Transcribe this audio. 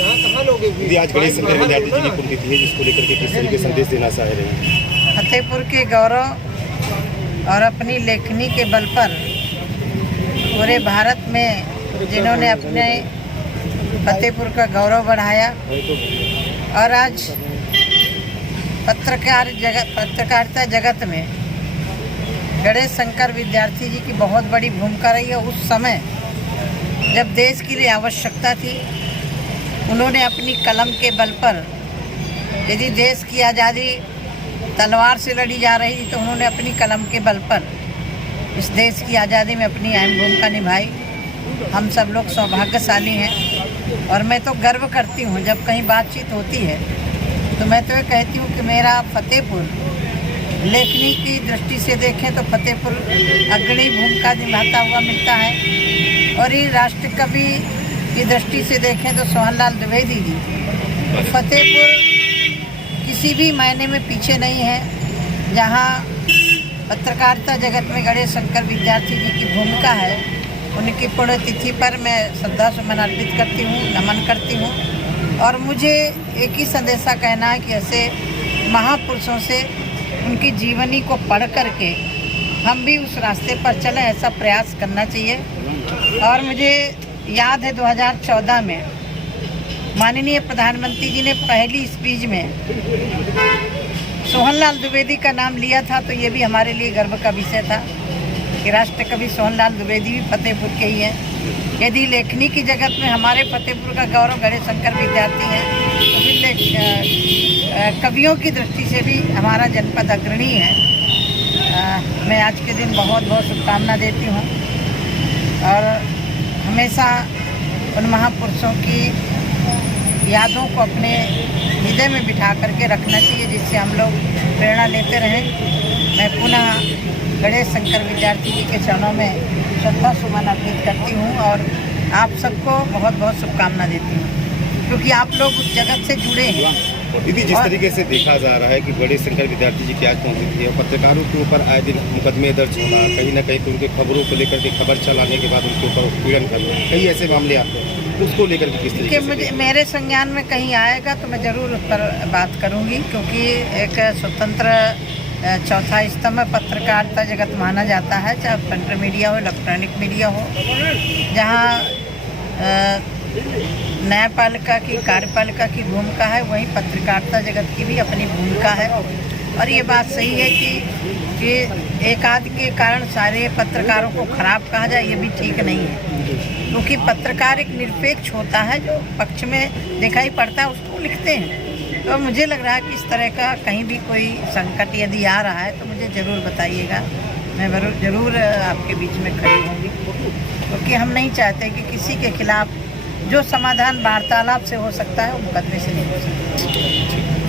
दीदी आज गणेश शंकर विद्यार्थी जी की पुण्यतिथि है, जिसको लेकर के किस तरीके संदेश देना चाह रहे हैं? फतेहपुर के गौरव और अपनी लेखनी के बल पर पूरे भारत में जिन्होंने अपने फतेहपुर का गौरव बढ़ाया और आज पत्रकारिता जगत में गणेश शंकर विद्यार्थी जी की बहुत बड़ी भूमिका रही है। उस समय जब देश के लिए आवश्यकता थी, उन्होंने अपनी कलम के बल पर, यदि देश की आज़ादी तलवार से लड़ी जा रही थी तो उन्होंने अपनी कलम के बल पर इस देश की आज़ादी में अपनी अहम भूमिका निभाई। हम सब लोग सौभाग्यशाली हैं और मैं तो गर्व करती हूँ, जब कहीं बातचीत होती है तो मैं तो ये कहती हूँ कि मेरा फतेहपुर लेखनी की दृष्टि से देखें तो फतेहपुर अग्रणी भूमिका निभाता हुआ मिलता है, और ये राष्ट्र कवि की दृष्टि से देखें तो सोहनलाल द्विवेदी जी फतेहपुर किसी भी मायने में पीछे नहीं है। जहाँ पत्रकारिता जगत में गणेश शंकर विद्यार्थी जी की भूमिका है, उनकी पुण्यतिथि पर मैं श्रद्धा सुमन अर्पित करती हूँ, नमन करती हूँ। और मुझे एक ही संदेशा कहना है कि ऐसे महापुरुषों से उनकी जीवनी को पढ़ करके हम भी उस रास्ते पर चलें, ऐसा प्रयास करना चाहिए। और मुझे याद है 2014 में माननीय प्रधानमंत्री जी ने पहली स्पीच में सोहनलाल द्विवेदी का नाम लिया था, तो ये भी हमारे लिए गर्व का विषय था कि राष्ट्र कवि सोहनलाल द्विवेदी भी फतेहपुर के ही हैं। यदि लेखनी की जगत में हमारे फतेहपुर का गौरव गणेश शंकर विद्यार्थी हैं, तो फिर कवियों की दृष्टि से भी हमारा जनपद अग्रणी है। मैं आज के दिन बहुत बहुत शुभकामना देती हूँ और हमेशा उन महापुरुषों की यादों को अपने हृदय में बिठा करके रखना चाहिए, जिससे हम लोग प्रेरणा लेते रहें। मैं पुनः गणेश शंकर विद्यार्थी जी के चरणों में श्रद्धा सुमन अर्पित करती हूँ और आप सबको बहुत बहुत शुभकामना देती हूँ, क्योंकि आप लोग उस जगत से जुड़े हैं। और दीदी, जिस तरीके से देखा जा रहा है कि गणेश शंकर विद्यार्थी जी की आज पुण्यतिथि है, पत्रकारों के ऊपर आए दिन मुकदमे दर्ज होना, कहीं ना कहीं तो उनके खबरों को लेकर के खबर चलाने के बाद उनके ऊपर उत्पीड़न करना, कई ऐसे मामले आते हैं, तो उसको लेकर के किस तरीके से? मुझे मेरे संज्ञान में कहीं आएगा तो मैं ज़रूर उस पर बात करूँगी, क्योंकि एक स्वतंत्र चौथा स्तंभ पत्रकारिता जगत माना जाता है, चाहे प्रिंट मीडिया हो, इलेक्ट्रॉनिक मीडिया हो, जहाँ न्यायपालिका की कार्यपालिका की भूमिका है, वहीं पत्रकारिता जगत की भी अपनी भूमिका है। और ये बात सही है कि एक आध के कारण सारे पत्रकारों को खराब कहा जाए, ये भी ठीक नहीं है, क्योंकि पत्रकार एक निरपेक्ष होता है, जो पक्ष में दिखाई पड़ता है उसको लिखते हैं। तो मुझे लग रहा है कि इस तरह का कहीं भी कोई संकट यदि आ रहा है तो मुझे ज़रूर बताइएगा, मैं ज़रूर आपके बीच में खड़ी होंगी, क्योंकि हम नहीं चाहते कि किसी के खिलाफ जो समाधान वार्तालाप से हो सकता है वो मुकदमे से नहीं हो सकता।